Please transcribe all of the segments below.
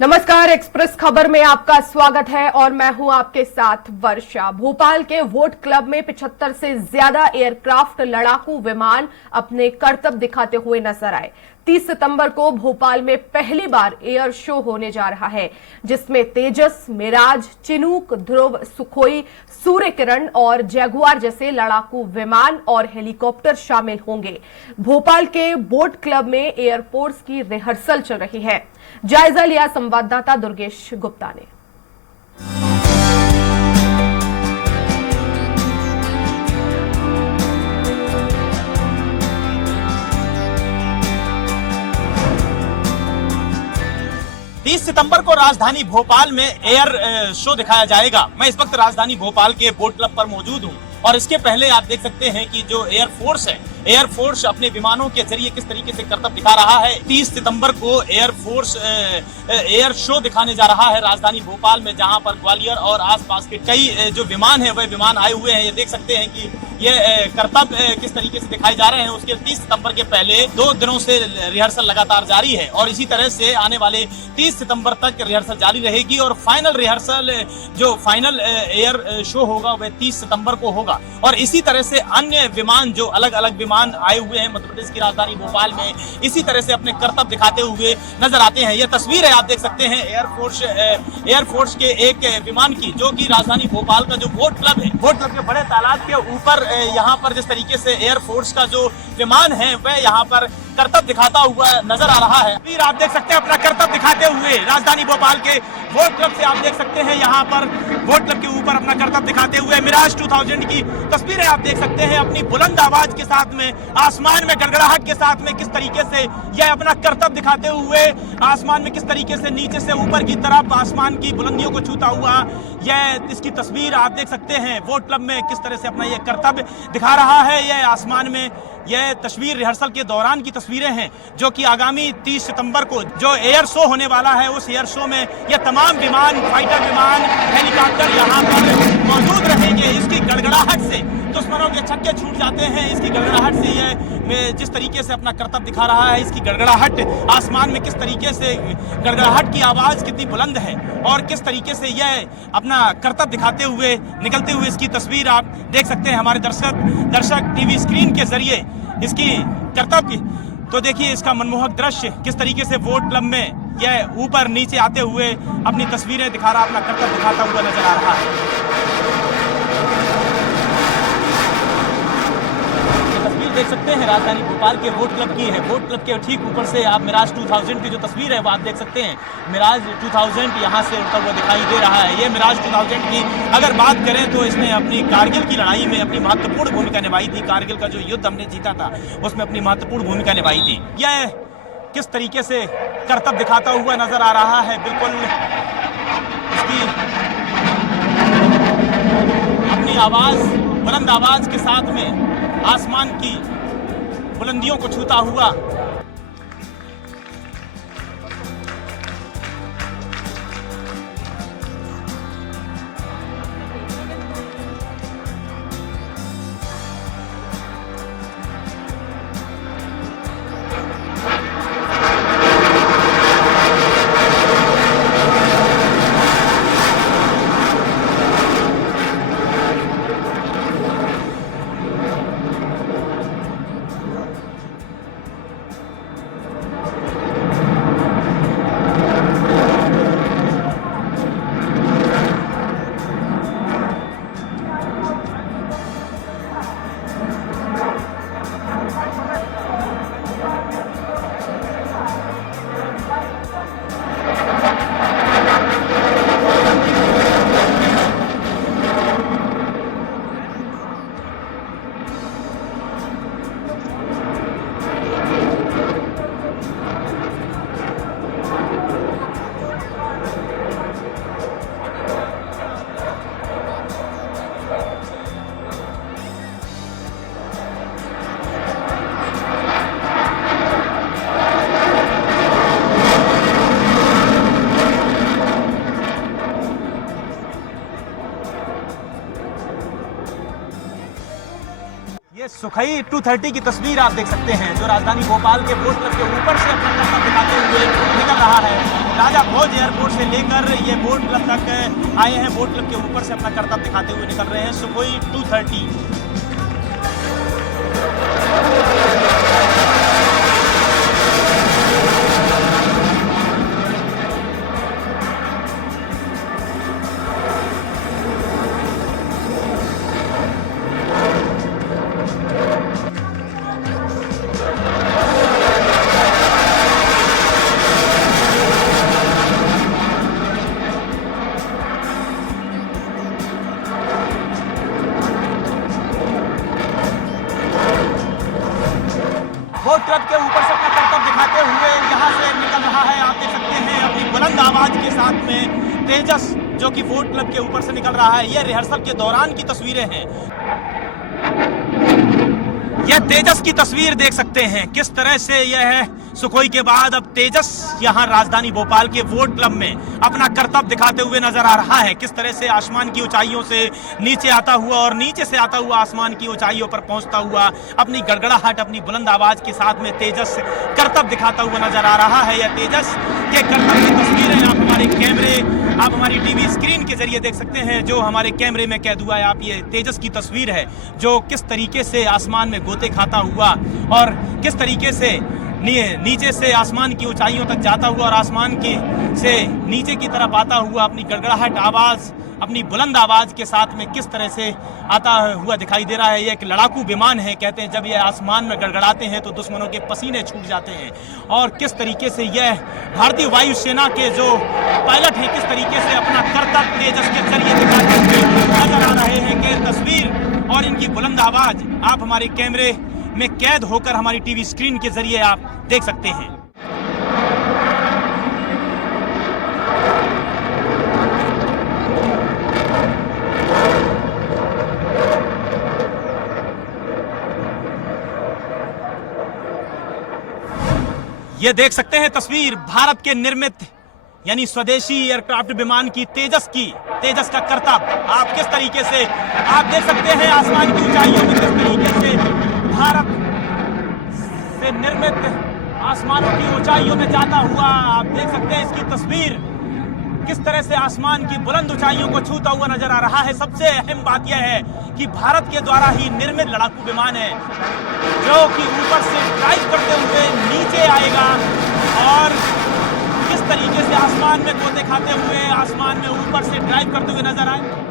नमस्कार, एक्सप्रेस खबर में आपका स्वागत है और मैं हूं आपके साथ वर्षा। भोपाल के वोट क्लब में 75 से ज्यादा एयरक्राफ्ट लड़ाकू विमान अपने करतब दिखाते हुए नजर आए। 30 सितंबर को भोपाल में पहली बार एयर शो होने जा रहा है, जिसमें तेजस, मिराज, चिनूक, ध्रुव, सुखोई, सूर्य किरण और जैगुआर जैसे लड़ाकू विमान और हेलीकॉप्टर शामिल होंगे। भोपाल के वोट क्लब में एयरफोर्स की रिहर्सल चल रही है। जायजा लिया संवाददाता दुर्गेश गुप्ता ने। 30 सितंबर को राजधानी भोपाल में एयर शो दिखाया जाएगा। मैं इस वक्त राजधानी भोपाल के बोट क्लब पर मौजूद हूं और इसके पहले आप देख सकते हैं कि जो एयरफोर्स है, एयरफोर्स अपने विमानों के जरिए किस तरीके से करतब दिखा रहा है। 30 सितंबर को एयरफोर्स एयर शो दिखाने जा रहा है राजधानी भोपाल में, जहां पर ग्वालियर और आसपास के कई जो विमान है वह विमान आए हुए हैं। ये देख सकते हैं कि ये करतब किस तरीके से दिखाए जा रहे हैं। उसके 30 सितंबर के पहले 2 दिनों से रिहर्सल लगातार जारी है और इसी तरह से आने वाले 30 सितंबर तक रिहर्सल जारी रहेगी और फाइनल रिहर्सल जो फाइनल एयर शो होगा वह 30 सितंबर को होगा। और इसी तरह से अन्य विमान जो अलग अलग विमान आए हुए हैं मध्य प्रदेश की राजधानी भोपाल में, इसी तरह से अपने करतब दिखाते हुए नजर आते हैं। यह तस्वीर है, आप देख सकते हैं एयरफोर्स के एक विमान की, जो कि राजधानी भोपाल का जो वोट क्लब है, वोट क्लब के बड़े तालाब के ऊपर यहाँ पर जिस तरीके से एयरफोर्स का जो विमान है वह यहाँ पर करतब दिखाता हुआ नजर आ रहा है। फिर आप देख सकते हैं अपना करतब दिखाते हुए राजधानी भोपाल के वोट क्लब से, आप देख सकते हैं यहाँ पर वोट क्लब के ऊपर अपना करतब दिखाते हुए मिराज 2000 की तस्वीरें आप देख सकते हैं। अपनी बुलंद आवाज के साथ में, आसमान में गड़गड़ाहट के साथ में किस तरीके से यह अपना करतब दिखाते हुए आसमान में किस तरीके से नीचे से ऊपर की तरफ आसमान की बुलंदियों को छूता हुआ यह इसकी तस्वीर आप देख सकते हैं। वोट क्लब में किस तरह से अपना यह करतब दिखा रहा है, यह आसमान में यह तस्वीर रिहर्सल के दौरान की तस्वीरें हैं, जो कि आगामी 30 सितंबर को जो एयर शो होने वाला है उस एयर शो में यह तमाम विमान, फाइटर विमान, हेलीकॉप्टर यहाँ पर मौजूद रहेंगे। इसकी गड़गड़ाहट से दुश्मनों के छक्के छूट जाते हैं। इसकी गड़गड़ाहट से यह जिस तरीके से अपना करतब दिखा रहा है, इसकी गड़गड़ाहट आसमान में किस तरीके से, गड़गड़ाहट की आवाज कितनी बुलंद है और किस तरीके से यह अपना करतब दिखाते हुए निकलते हुए इसकी तस्वीर आप देख सकते हैं हमारे दर्शक टीवी स्क्रीन के जरिए इसकी करतब की। तो देखिए इसका मनमोहक दृश्य किस तरीके से वोट क्लब में यह ऊपर नीचे आते हुए अपनी तस्वीरें दिखा रहा, अपना करतब दिखाता हुआ नजर आ रहा है। देख सकते हैं राजधानी भोपाल के वोट क्लब की है। वोट क्लब के ठीक ऊपर से आप मिराज 2000 की जो तस्वीर है वो आप देख सकते हैं। मिराज 2000 यहाँ से उड़ता हुआ दिखाई दे रहा है। ये मिराज 2000 की अगर बात करें तो इसने अपनी कारगिल की लड़ाई में अपनी महत्वपूर्ण भूमिका निभाई थी। कारगिल का जो युद्ध हमने जीता था उसमें अपनी महत्वपूर्ण भूमिका निभाई थी। यह किस तरीके से करतब दिखाता हुआ नजर आ रहा है, बिल्कुल इसकी अपनी आवाज, बुलंद आवाज के साथ में आसमान की बुलंदियों को छूता हुआ ये सुखोई 230 की तस्वीर आप देख सकते हैं, जो राजधानी भोपाल के वोट क्लब के ऊपर से अपना करतब दिखाते हुए निकल रहा है। राजा भोज एयरपोर्ट से लेकर ये बोट क्लब तक आए हैं। बोट क्लब के ऊपर से अपना करतब दिखाते हुए निकल रहे हैं सुखोई 230। बोट क्लब के ऊपर से अपना करतब दिखाते हुए यहाँ से निकल रहा है। आप देख सकते हैं अपनी बुलंद आवाज के साथ में तेजस, जो कि बोट क्लब के ऊपर से निकल रहा है। ये रिहर्सल के दौरान की तस्वीरें हैं। यह तेजस की तस्वीर देख सकते हैं किस तरह से यह है। सुखोई के बाद अब तेजस यहाँ राजधानी भोपाल के बोट क्लब में अपना करतब दिखाते हुए नजर आ रहा है। किस तरह से आसमान की ऊंचाइयों से नीचे आता हुआ और नीचे से आता हुआ आसमान की ऊंचाइयों पर पहुंचता हुआ अपनी गड़गड़ाहट, अपनी बुलंद आवाज के साथ में तेजस करतब दिखाता हुआ नजर आ रहा है। यह तेजस के करतब की तस्वीरें आप हमारे कैमरे, आप हमारी टीवी स्क्रीन के जरिए देख सकते हैं। जो हमारे कैमरे में कैद हुआ है आप, ये तेजस की तस्वीर है जो किस तरीके से आसमान में गोते खाता हुआ और किस तरीके से नीचे से आसमान की ऊंचाइयों तक जाता हुआ और आसमान की से नीचे की तरफ आता हुआ अपनी गड़गड़ाहट आवाज, अपनी बुलंद आवाज के साथ में किस तरह से आता हुआ दिखाई दे रहा है। ये एक लड़ाकू विमान है। कहते हैं जब ये आसमान में गड़गड़ाते हैं तो दुश्मनों के पसीने छूट जाते हैं। और किस तरीके से यह भारतीय वायुसेना के जो पायलट हैं किस तरीके से अपना करतब तेजस के जरिए दिखाते हुए नजर आ रहे हैं। कि तस्वीर और इनकी बुलंद आवाज आप हमारे कैमरे में कैद होकर हमारी टीवी स्क्रीन के जरिए आप देख सकते हैं। ये देख सकते हैं तस्वीर भारत के निर्मित यानी स्वदेशी एयरक्राफ्ट विमान की तेजस का करतब आप किस तरीके से आप देख सकते हैं। आसमान की ऊंचाइयों में किस तरीके से भारत से निर्मित आसमानों की ऊंचाइयों में जाता हुआ आप देख सकते हैं। इसकी तस्वीर किस तरह से आसमान की बुलंद ऊंचाइयों को छूता हुआ नजर आ रहा है। सबसे अहम बात यह है कि भारत के द्वारा ही निर्मित लड़ाकू विमान है जो कि ऊपर से ड्राइव करते हुए नीचे आएगा और किस तरीके से आसमान में गोते खाते हुए आसमान में ऊपर से ड्राइव करते हुए नजर आए।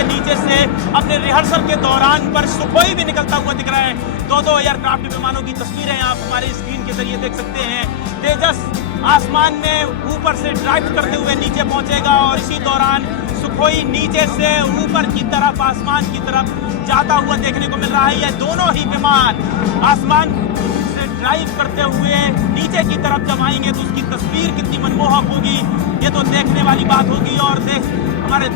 नीचे से अपने रिहर्सल के दौरान पर सुखोई भी निकलता हुआ दिख रहा है। दो एयरक्राफ्ट विमानों की तस्वीरें आप हमारे स्क्रीन के जरिए देख सकते हैं। तेजस आसमान में ऊपर से ड्राइव करते हुए नीचे पहुंचेगा और इसी दौरान सुखोई नीचे से ऊपर की तरफ आसमान की तरफ जाता हुआ देखने को मिल रहा है। यह दोनों ही विमान आसमान से ड्राइव करते हुए नीचे की तरफ जब आएंगे तो उसकी तस्वीर कितनी मनमोहक होगी ये तो देखने वाली बात होगी। और हमारे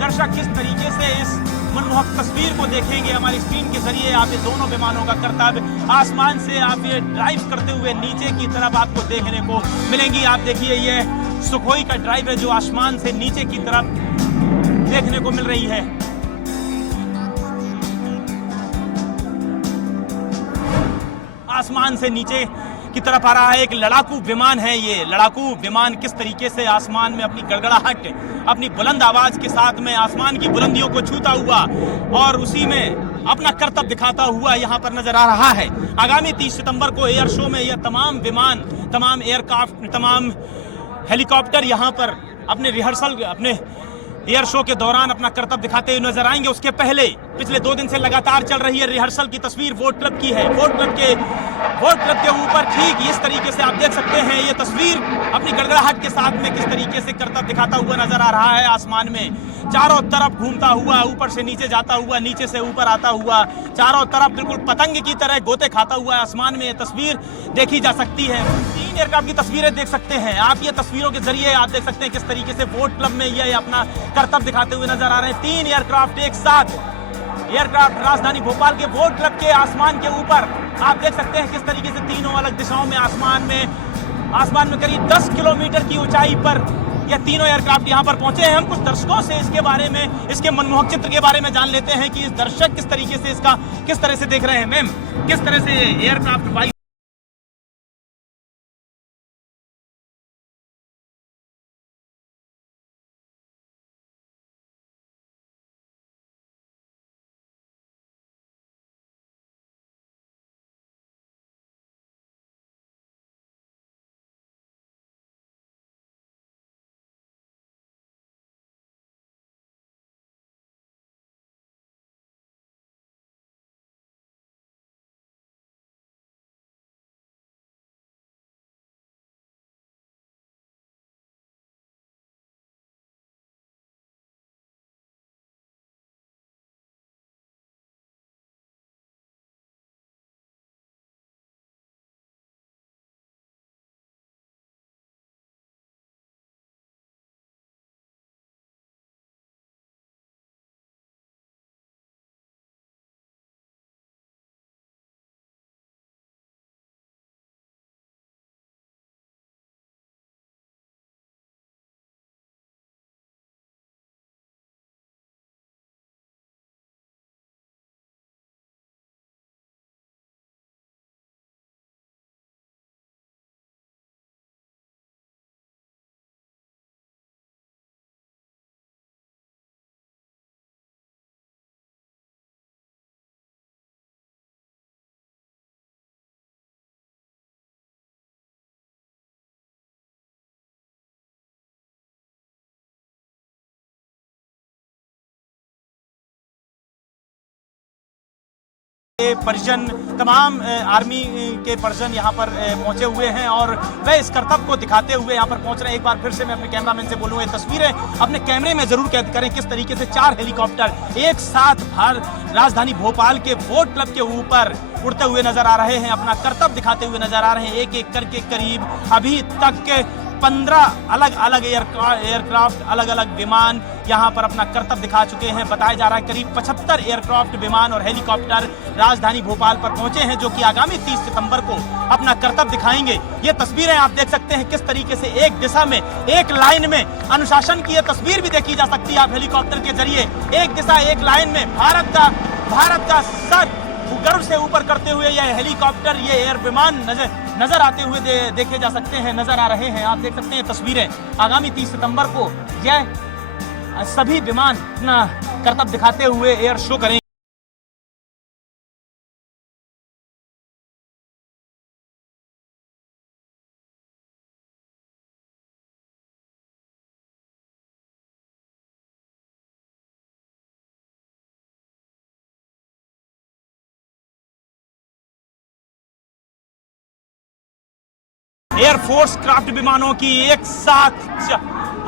दर्शक किस तरीके से इस मनमोहक तस्वीर को देखेंगे हमारी स्क्रीन के जरिए। आप ये दोनों विमानों का करतब आसमान से आप ये ड्राइव करते हुए नीचे की तरफ आपको देखने को मिलेंगी। आप देखिए ये सुखोई का ड्राइव है जो आसमान से नीचे की तरफ देखने को मिल रही है। आसमान से नीचे की तरफ आ रहा है एक लड़ाकू विमान है। ये लड़ाकू विमान किस तरीके से आसमान में अपनी गड़गड़ाहट, अपनी बुलंद आवाज के साथ में आसमान की बुलंदियों को छूता हुआ और उसी में अपना करतब दिखाता हुआ यहाँ पर नजर आ रहा है। आगामी 30 सितंबर को एयर शो में यह तमाम विमान, तमाम एयरक्राफ्ट, तमाम हेलीकॉप्टर यहाँ पर अपने रिहर्सल, अपने एयर शो के दौरान अपना करतब दिखाते हुए नजर आएंगे। उसके पहले पिछले 2 दिन से लगातार चल रही है रिहर्सल की तस्वीर बोट क्लब की है। बोट क्लब के ऊपर ठीक इस तरीके से आप देख सकते हैं ये तस्वीर अपनी गड़गड़ाहट के साथ में किस तरीके से करतब दिखाता हुआ नजर आ रहा है। आसमान में चारों तरफ घूमता हुआ, ऊपर से नीचे जाता हुआ, नीचे से ऊपर आता हुआ, चारों तरफ बिल्कुल पतंग की तरह गोते खाता हुआ आसमान में ये तस्वीर देखी जा सकती है। 3 एयरक्राफ्ट की तस्वीरें देख सकते हैं आप। ये तस्वीरों के जरिए आप देख सकते हैं किस तरीके से बोट क्लब में ये अपना करतब दिखाते हुए नजर आ रहे हैं। 3 एयरक्राफ्ट एक साथ, एयरक्राफ्ट राजधानी भोपाल के बोट क्लब के आसमान के ऊपर आप देख सकते हैं किस तरीके से तीनों अलग दिशाओं में आसमान में करीब 10 किलोमीटर की ऊंचाई पर ये तीनों एयरक्राफ्ट यहाँ पर पहुंचे हैं। हम कुछ दर्शकों से इसके बारे में, इसके मनमोहक चित्र के बारे में जान लेते हैं कि इस दर्शक किस तरीके से इसका किस तरह से देख रहे हैं। मैम, किस तरह से एयरक्राफ्ट वायु परिजन, तमाम आर्मी के परिजन यहाँ पर पहुंचे हुए हैं और वह इस करतब को दिखाते हुए यहाँ पर पहुंच रहे हैं। एक बार फिर से मैं अपने कैमरामैन से बोलूँगा, ये तस्वीरें अपने कैमरे में जरूर कैद करें किस तरीके से 4 हेलीकॉप्टर एक साथ राजधानी भोपाल के वोट क्लब के ऊपर उड़ते हुए नजर आ रहे हैं, अपना करतब दिखाते हुए नजर आ रहे हैं। एक एक करके करीब अभी तक के 15 अलग अलग एयरक्राफ्ट, अलग अलग विमान यहाँ पर अपना करतब दिखा चुके हैं। बताया जा रहा है करीब 75 एयरक्राफ्ट, विमान और हेलीकॉप्टर राजधानी भोपाल पर पहुंचे हैं, जो कि आगामी 30 सितंबर को अपना करतब दिखाएंगे। ये तस्वीरें आप देख सकते हैं किस तरीके से एक दिशा में, एक लाइन में अनुशासन की ये तस्वीर भी देखी जा सकती है आप हेलीकॉप्टर के जरिए। एक दिशा, एक लाइन में भारत का सर गर्व से ऊपर करते हुए ये हेलीकॉप्टर, ये एयर विमान नजर आते हुए देखे जा सकते हैं, नजर आ रहे हैं। आप देख सकते हैं तस्वीरें। आगामी 30 सितंबर को यह सभी विमान अपना करतब दिखाते हुए एयर शो करेंगे। एयरफोर्स क्राफ्ट विमानों की एक साथ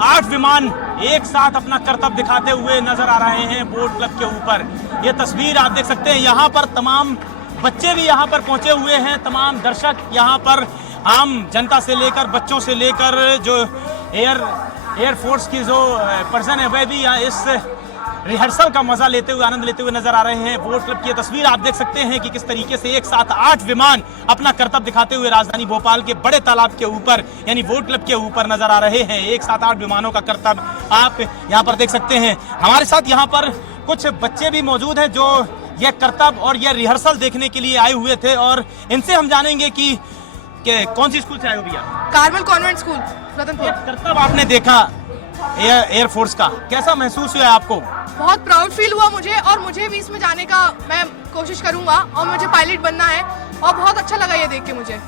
8 विमान एक साथ अपना करतब दिखाते हुए नजर आ रहे हैं बोट क्लब के ऊपर। ये तस्वीर आप देख सकते हैं। यहाँ पर तमाम बच्चे भी यहाँ पर पहुंचे हुए हैं, तमाम दर्शक यहाँ पर, आम जनता से लेकर बच्चों से लेकर जो एयरफोर्स की जो पर्सन है वह भी इस रिहर्सल का मजा लेते हुए, आनंद लेते हुए नजर आ रहे हैं। वोट क्लब की तस्वीर आप देख सकते हैं कि किस तरीके से एक साथ 8 विमान अपना करतब दिखाते हुए राजधानी भोपाल के बड़े तालाब के ऊपर, यानी वोट क्लब के ऊपर नजर आ रहे हैं। एक साथ 8 विमानों का करतब आप यहाँ पर देख सकते हैं। हमारे साथ यहाँ पर कुछ बच्चे भी मौजूद हैं जो यह करतब और यह रिहर्सल देखने के लिए आए हुए थे, और इनसे हम जानेंगे कि कौन सी स्कूल से आए हो भैया? Carmel convent school, Ratanpur. करतब आपने देखा एयरफोर्स का, कैसा महसूस हुआ आपको? बहुत प्राउड फील हुआ मुझे, और मुझे भी इसमें जाने का मैं कोशिश करूंगा, और मुझे पायलट बनना है, और बहुत अच्छा लगा ये देख के मुझे।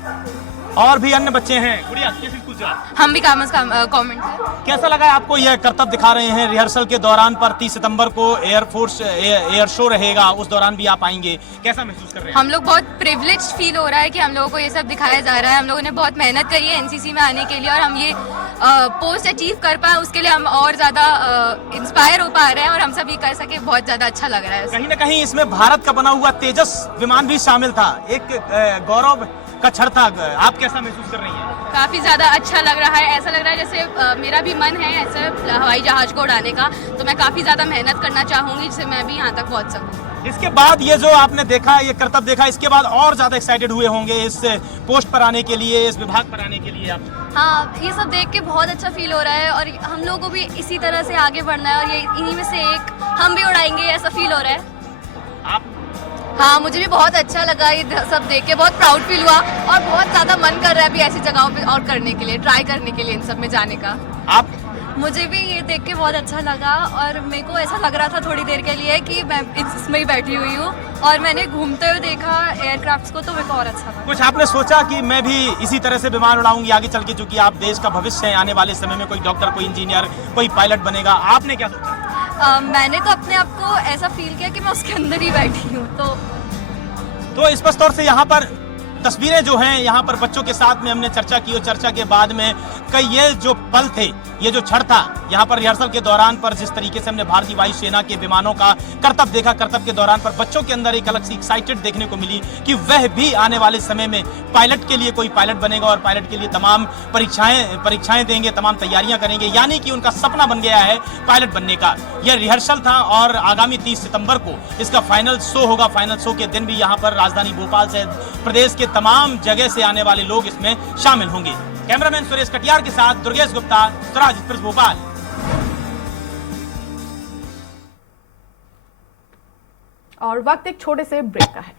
और भी अन्य बच्चे हैं। गुड़िया, किस स्कूल से? हम भी कॉमर्स कॉन्वेंट से। कैसा लगा आपको? यह करतब दिखा रहे हैं रिहर्सल के दौरान पर 30 सितंबर को एयरफोर्स एयर शो रहेगा, उस दौरान भी आप आएंगे, कैसा महसूस कर रहे हैं? हम लोग बहुत प्रिविलेज फील हो रहा है कि हम लोगों को ये सब दिखाया जा रहा है। हम लोगों ने बहुत मेहनत करी है एनसीसी में आने के लिए, और हम ये पोस्ट अचीव कर पाए, उसके लिए हम और ज्यादा इंस्पायर हो पा रहे हैं, और हम सब ये कर सके, बहुत ज्यादा अच्छा लग रहा है। कहीं ना कहीं इसमें भारत का बना हुआ तेजस विमान भी शामिल था, एक गौरव का क्षण था। आप कैसा महसूस कर रही हैं? काफी ज्यादा अच्छा लग रहा है। ऐसा लग रहा है जैसे मेरा भी मन है ऐसे हवाई जहाज को उड़ाने का, तो मैं काफी ज्यादा मेहनत करना चाहूंगी जिससे मैं भी यहाँ तक पहुँच सकूँ। इसके बाद ये जो आपने देखा, ये करतब देखा, इसके बाद और ज्यादा एक्साइटेड हुए होंगे इस पोस्ट पर आने के लिए, इस विभाग पर आने के लिए आप? हाँ, ये सब देख के बहुत अच्छा फील हो रहा है और हम लोगों को भी इसी तरह से आगे बढ़ना है और ये इन्हीं में से एक हम भी उड़ाएंगे, ऐसा फील हो रहा है। आप? हाँ, मुझे भी बहुत अच्छा लगा ये सब देख के, बहुत प्राउड फील हुआ और बहुत ज़्यादा मन कर रहा है अभी ऐसी जगहों पे और करने के लिए, ट्राई करने के लिए इन सब में जाने का। आप? मुझे भी ये देख के बहुत अच्छा लगा और मेरे को ऐसा लग रहा था थोड़ी देर के लिए कि मैं इसमें ही बैठी हुई हूँ और मैंने घूमते हुए देखा एयरक्राफ्ट्स को, तो मेरे को और अच्छा लगा। कुछ आपने सोचा कि मैं भी इसी तरह से विमान उड़ाऊंगी आगे चल के, चूंकि आप देश का भविष्य हैं, आने वाले समय में कोई डॉक्टर, कोई इंजीनियर, कोई पायलट बनेगा, आपने क्या सोचा? मैंने तो अपने आप को ऐसा फील किया कि मैं उसके अंदर ही बैठी हूँ। तो स्पष्ट तौर से यहाँ पर तस्वीरें जो हैं, यहाँ पर बच्चों के साथ में हमने चर्चा की और चर्चा के बाद में कई ये जो पल थे, ये जो क्षण था, यहाँ पर रिहर्सल के दौरान पर जिस तरीके से हमने भारतीय वायुसेना के विमानों का करतब देखा, करतब के दौरान पर बच्चों के अंदर एक अलग सी एक्साइटेड देखने को मिली कि वह भी आने वाले समय में पायलट के लिए कोई पायलट बनेगा और पायलट के लिए तमाम परीक्षाएं देंगे, तमाम तैयारियां करेंगे, यानी कि उनका सपना बन गया है पायलट बनने का। यह रिहर्सल था और आगामी 30 सितंबर को इसका फाइनल शो होगा। फाइनल शो के दिन भी यहाँ पर राजधानी भोपाल से प्रदेश के तमाम जगह से आने वाले लोग इसमें शामिल होंगे। कैमरामैन सुरेश कटियार के साथ दुर्गेश गुप्ता, स्वराज एक्सप्रेस भोपाल। और वक्त एक छोटे से ब्रेक का है।